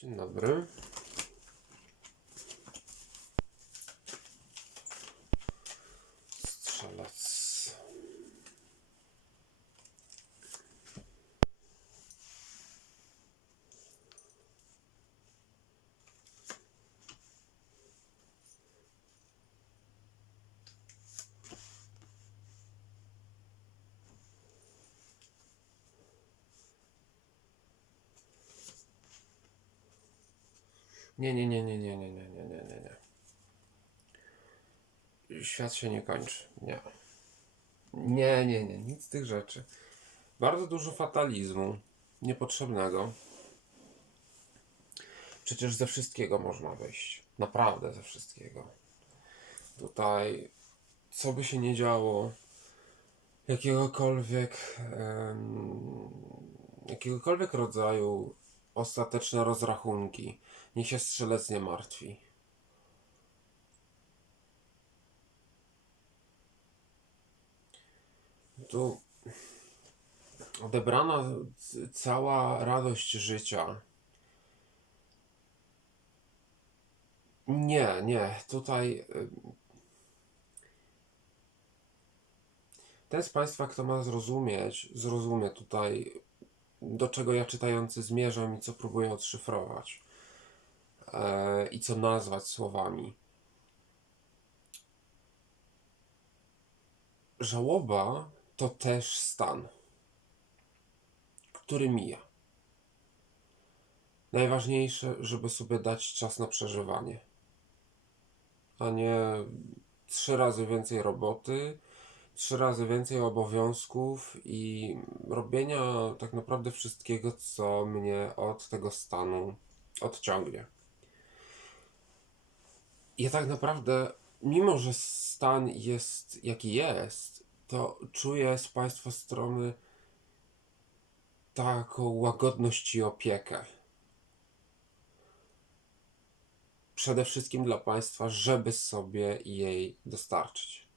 Dzień dobry. Strzelec. Nie, nie, nie, nie, nie, nie, nie, nie, nie, nie, nie. Świat się nie kończy. Nie. Nie, nie, nie, nic z tych rzeczy. Bardzo dużo fatalizmu niepotrzebnego. Przecież ze wszystkiego można wyjść. Naprawdę ze wszystkiego. Tutaj, co by się nie działo, jakiegokolwiek, em, jakiegokolwiek rodzaju ostateczne rozrachunki, niech się strzelec nie martwi. Tu odebrana cała radość życia. Nie, nie, tutaj y, ten z Państwa, kto ma zrozumieć, zrozumie tutaj, do czego ja czytający zmierzam i co próbuję odszyfrować i co nazwać słowami. Żałoba to też stan, który mija. Najważniejsze, żeby sobie dać czas na przeżywanie, a nie trzy razy więcej roboty, trzy razy więcej obowiązków i robienia tak naprawdę wszystkiego, co mnie od tego stanu odciągnie. Ja tak naprawdę, mimo że stan jest jaki jest, to czuję z Państwa strony taką łagodność i opiekę. Przede wszystkim dla Państwa, żeby sobie jej dostarczyć.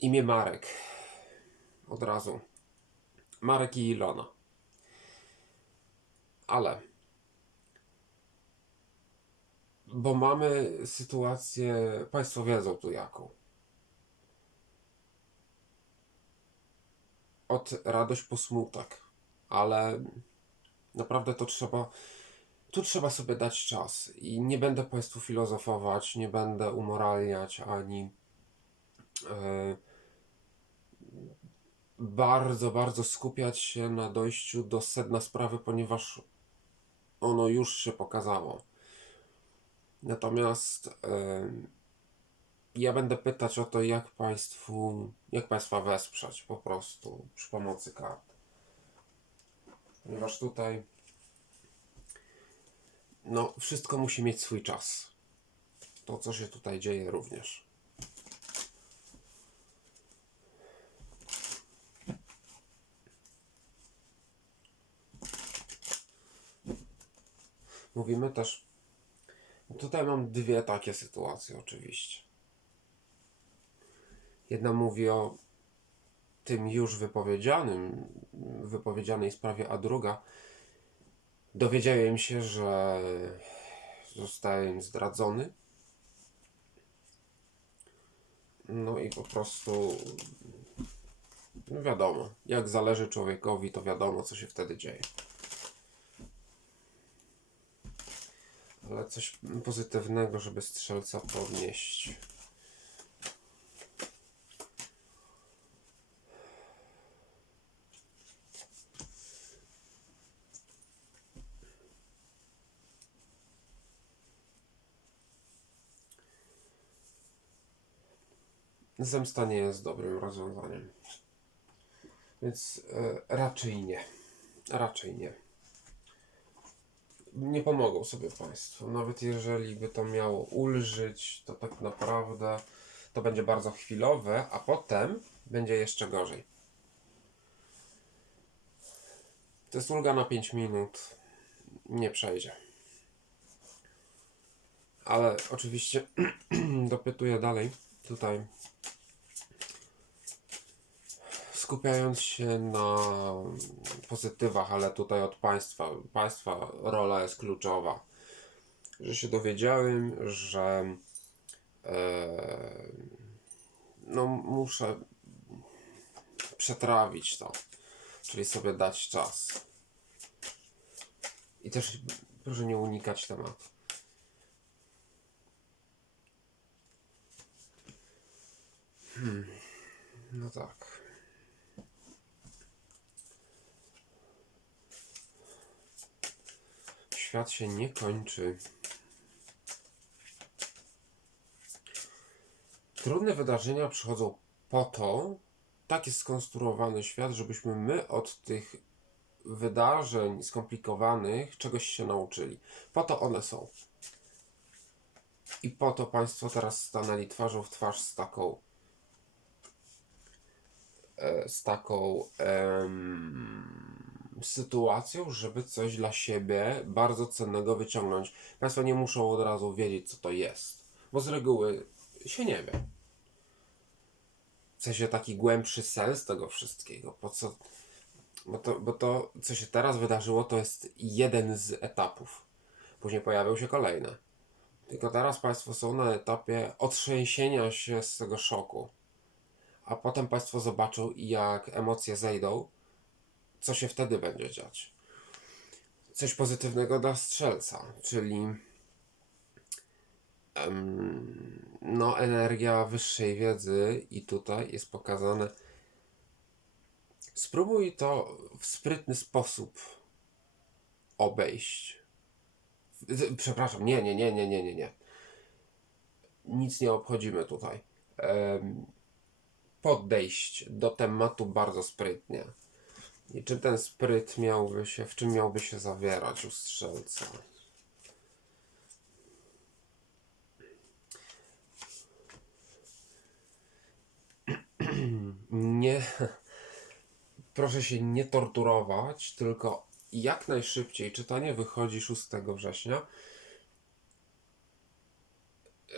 Imię Marek. Od razu. Marek i Ilona. Ale. Bo mamy sytuację, Państwo wiedzą tu jaką. Od radość po smutek. Ale naprawdę to trzeba. Tu trzeba sobie dać czas. I nie będę Państwu filozofować, nie będę umoralniać ani. e, bardzo, bardzo skupiać się na dojściu do sedna sprawy, ponieważ ono już się pokazało. Natomiast ja będę pytać o to, jak Państwu, jak Państwa wesprzeć po prostu przy pomocy kart. Ponieważ tutaj no, wszystko musi mieć swój czas. To, co się tutaj dzieje również. Mówimy też. Tutaj mam dwie takie sytuacje, oczywiście. Jedna mówi o tym już wypowiedzianym, wypowiedzianej sprawie, a druga dowiedziałem się, że zostałem zdradzony. No i po prostu no wiadomo, jak zależy człowiekowi, to wiadomo, co się wtedy dzieje. Ale coś pozytywnego, żeby strzelca podnieść. Zemsta nie jest dobrym rozwiązaniem. Więc e, raczej nie. Raczej nie nie pomogą sobie Państwo. Nawet jeżeli by to miało ulżyć, to tak naprawdę to będzie bardzo chwilowe, a potem będzie jeszcze gorzej. To jest ulga na 5 minut. Nie przejdzie. Ale oczywiście dopytuję dalej. Tutaj skupiając się na pozytywach, ale tutaj od państwa, państwa rola jest kluczowa, że się dowiedziałem, że e, no muszę przetrawić to, czyli sobie dać czas. I też proszę nie unikać tematu. Hmm. No tak. Świat się nie kończy. Trudne wydarzenia przychodzą po to, tak jest skonstruowany świat, żebyśmy my od tych wydarzeń skomplikowanych czegoś się nauczyli. Po to one są. I po to Państwo teraz stanęli twarzą w twarz z taką e, z taką sytuacją, żeby coś dla siebie bardzo cennego wyciągnąć. Państwo nie muszą od razu wiedzieć, co to jest, bo z reguły się nie wie. W sensie taki głębszy sens tego wszystkiego. Po co? Bo to, bo to, co się teraz wydarzyło, to jest jeden z etapów. Później pojawią się kolejne. Tylko teraz Państwo są na etapie otrzęsienia się z tego szoku. A potem Państwo zobaczą, jak emocje zejdą, co się wtedy będzie dziać. Coś pozytywnego dla strzelca, czyli no, energia wyższej wiedzy, i tutaj jest pokazane. Spróbuj to w sprytny sposób obejść. Przepraszam, nie, nie, nie, nie, nie, nie, nie. Nic nie obchodzimy tutaj. Podejść do tematu bardzo sprytnie. I czym ten spryt miałby się, w czym miałby się zawierać u strzelca? Nie, proszę się nie torturować, tylko jak najszybciej czytanie wychodzi 6 września.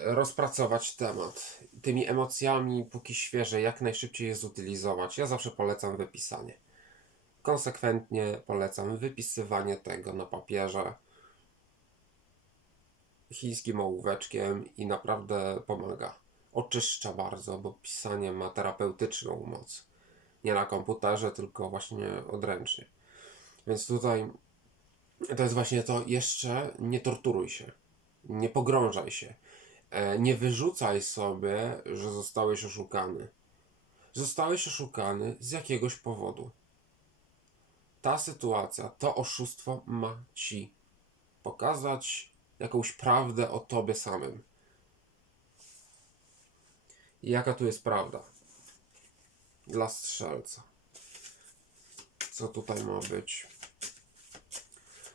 Rozpracować temat. Tymi emocjami, póki świeże, jak najszybciej je zutylizować. Ja zawsze polecam wypisanie. Konsekwentnie polecam wypisywanie tego na papierze chińskim ołóweczkiem i naprawdę pomaga. Oczyszcza bardzo, bo pisanie ma terapeutyczną moc. Nie na komputerze, tylko właśnie odręcznie. Więc tutaj to jest właśnie to, jeszcze nie torturuj się, nie pogrążaj się, e, nie wyrzucaj sobie, że zostałeś oszukany. Zostałeś oszukany z jakiegoś powodu. Ta sytuacja, to oszustwo ma ci pokazać jakąś prawdę o tobie samym. I jaka tu jest prawda? Dla strzelca. Co tutaj ma być?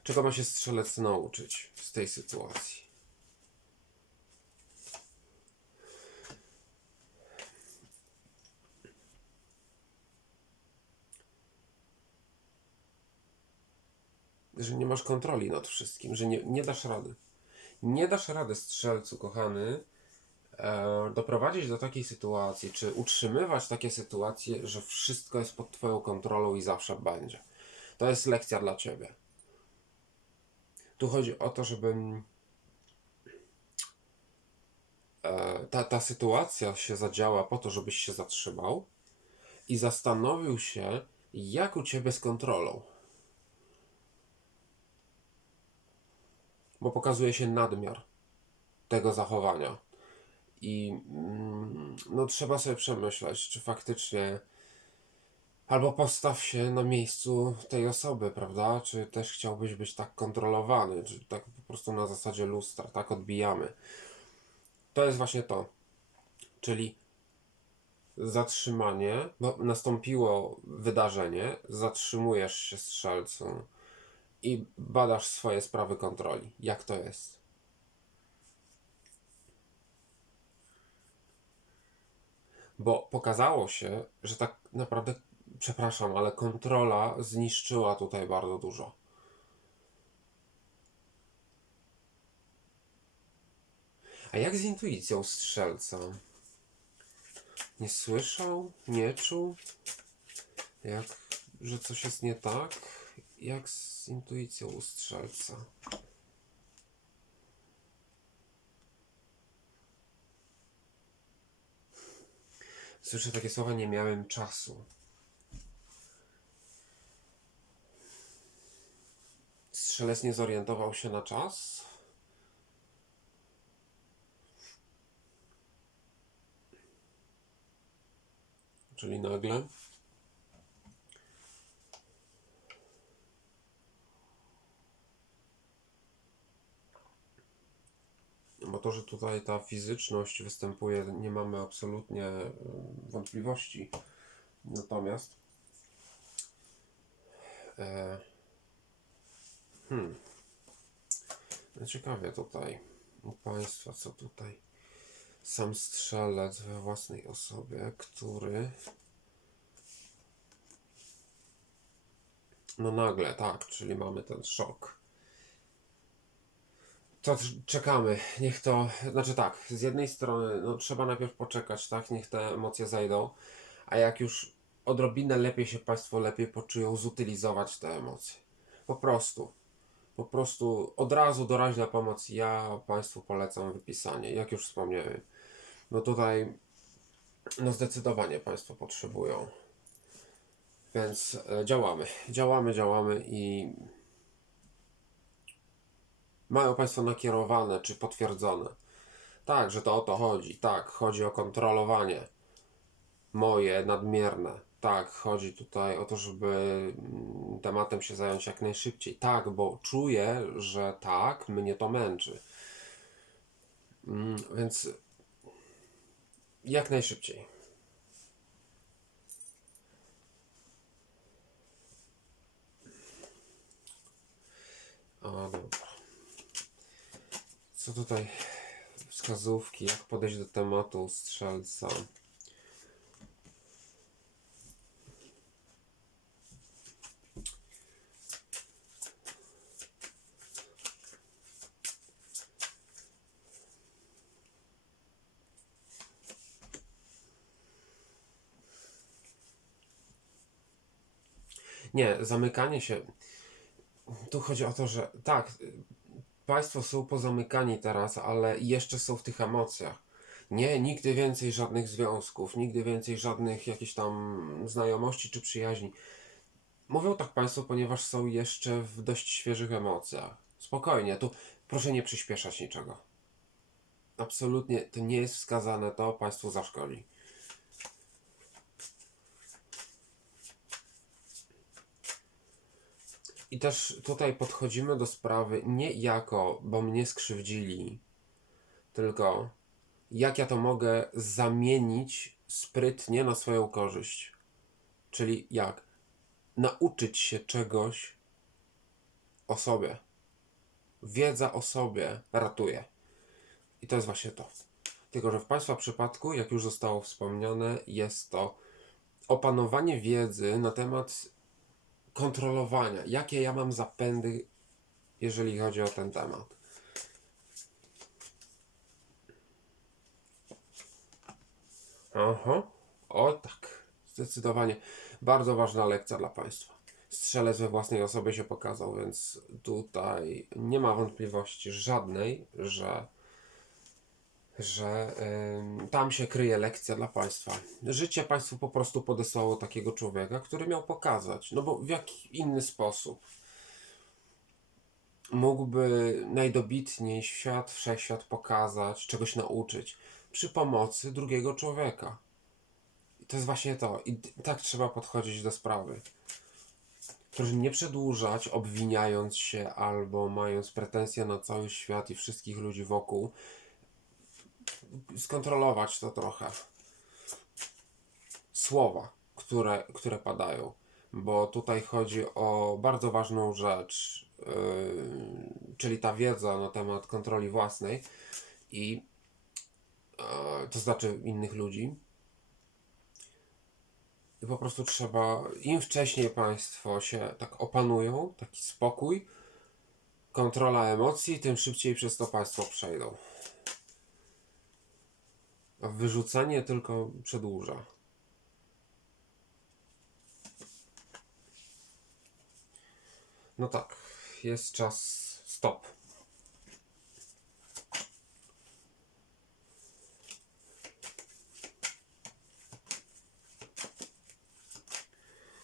Czego ma się strzelec nauczyć z tej sytuacji? Że nie masz kontroli nad wszystkim, że nie, nie dasz rady. Nie dasz rady strzelcu, kochany, e, doprowadzić do takiej sytuacji, czy utrzymywać takie sytuacje, że wszystko jest pod Twoją kontrolą i zawsze będzie. To jest lekcja dla Ciebie. Tu chodzi o to, żeby e, ta, ta sytuacja się zadziała po to, żebyś się zatrzymał i zastanowił się, jak u Ciebie z kontrolą. Bo pokazuje się nadmiar tego zachowania. I mm, no, trzeba sobie przemyśleć, czy faktycznie albo postaw się na miejscu tej osoby, prawda? Czy też chciałbyś być tak kontrolowany, czy tak po prostu na zasadzie lustra, tak odbijamy. To jest właśnie to. Czyli zatrzymanie, bo nastąpiło wydarzenie, zatrzymujesz się strzelcą i badasz swoje sprawy kontroli. Jak to jest? Bo pokazało się, że tak naprawdę, przepraszam, ale kontrola zniszczyła tutaj bardzo dużo. A jak z intuicją strzelca? Nie słyszał? Nie czuł? Jak, że coś jest nie tak, jak z intuicją u strzelca. Słyszę takie słowa, nie miałem czasu. Strzelec nie zorientował się na czas. Czyli nagle. To, że tutaj ta fizyczność występuje, nie mamy absolutnie y, wątpliwości. Natomiast e, hmm, no ciekawie tutaj u Państwa, co tutaj sam strzelec we własnej osobie, który no nagle, tak, czyli mamy ten szok. To czekamy, niech to, znaczy tak, z jednej strony, no trzeba najpierw poczekać, tak, niech te emocje zajdą, a jak już odrobinę lepiej się Państwo lepiej poczują, zutylizować te emocje. Po prostu. Po prostu od razu doraźna pomoc. Ja Państwu polecam wypisanie, jak już wspomniałem. No tutaj, no zdecydowanie Państwo potrzebują. Więc e, działamy, działamy, działamy i mają Państwo nakierowane czy potwierdzone. Tak, że to o to chodzi. Tak, chodzi o kontrolowanie moje nadmierne. Tak, chodzi tutaj o to, żeby mm, tematem się zająć jak najszybciej. Tak, bo czuję, że tak, mnie to męczy. Mm, Więc jak najszybciej. O, dobra. Co tutaj wskazówki, jak podejść do tematu strzelca? Nie, zamykanie się. Tu chodzi o to, że tak, Państwo są pozamykani teraz, ale jeszcze są w tych emocjach. Nie, nigdy więcej żadnych związków, nigdy więcej żadnych jakichś tam znajomości czy przyjaźni. Mówią tak Państwo, ponieważ są jeszcze w dość świeżych emocjach. Spokojnie, tu proszę nie przyspieszać niczego. Absolutnie to nie jest wskazane, to Państwu zaszkodzi. I też tutaj podchodzimy do sprawy nie jako, bo mnie skrzywdzili, tylko jak ja to mogę zamienić sprytnie na swoją korzyść. Czyli jak nauczyć się czegoś o sobie. Wiedza o sobie ratuje. I to jest właśnie to. Tylko, że w Państwa przypadku, jak już zostało wspomniane, jest to opanowanie wiedzy na temat kontrolowania. Jakie ja mam zapędy, jeżeli chodzi o ten temat. Aha, o tak, zdecydowanie. Bardzo ważna lekcja dla Państwa. Strzelec we własnej osobie się pokazał, więc tutaj nie ma wątpliwości żadnej, że, że ym, tam się kryje lekcja dla Państwa. Życie Państwu po prostu podesłało takiego człowieka, który miał pokazać. No bo w jaki inny sposób mógłby najdobitniej świat, wszechświat pokazać, czegoś nauczyć przy pomocy drugiego człowieka. I to jest właśnie to. I tak trzeba podchodzić do sprawy. Proszę nie przedłużać, obwiniając się albo mając pretensje na cały świat i wszystkich ludzi wokół. Skontrolować to trochę. Słowa, które, które padają, bo tutaj chodzi o bardzo ważną rzecz, yy, czyli ta wiedza na temat kontroli własnej i e, to znaczy innych ludzi. I po prostu trzeba, im wcześniej Państwo się tak opanują, taki spokój, kontrola emocji, tym szybciej przez to Państwo przejdą. A wyrzucanie tylko przedłuża. No tak, jest czas stop.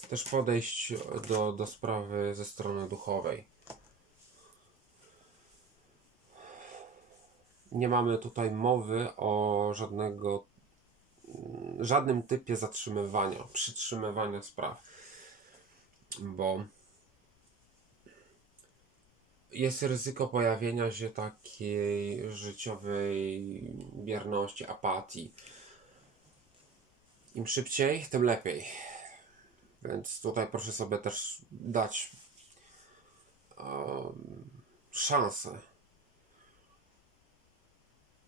Też podejść do, do sprawy ze strony duchowej. Nie mamy tutaj mowy o żadnego, mm, żadnym typie zatrzymywania, przytrzymywania spraw, bo jest ryzyko pojawienia się takiej życiowej bierności, apatii. Im szybciej, tym lepiej. Więc tutaj proszę sobie też dać em, szansę.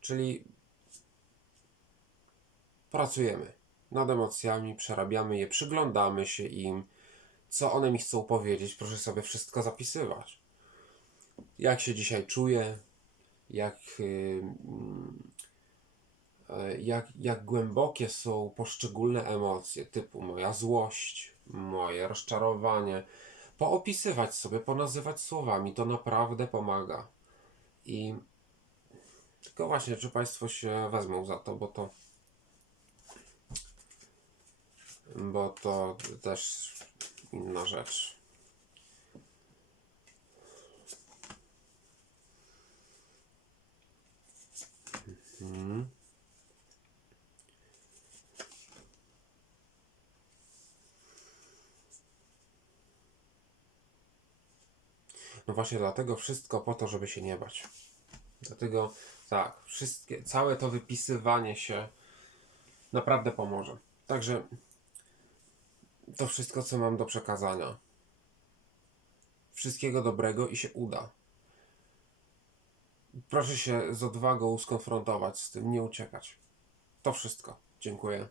Czyli pracujemy nad emocjami, przerabiamy je, przyglądamy się im, co one mi chcą powiedzieć. Proszę sobie wszystko zapisywać. Jak się dzisiaj czuję, jak, e, jak, jak głębokie są poszczególne emocje, typu moja złość, moje rozczarowanie. Poopisywać sobie, ponazywać słowami, to naprawdę pomaga. I tylko właśnie, czy Państwo się wezmą za to, bo to. Bo to też inna rzecz. Mhm. No właśnie dlatego wszystko po to, żeby się nie bać. Dlatego tak, wszystkie, całe to wypisywanie się naprawdę pomoże. Także to wszystko, co mam do przekazania. Wszystkiego dobrego i się uda. Proszę się z odwagą skonfrontować z tym, nie uciekać. To wszystko. Dziękuję.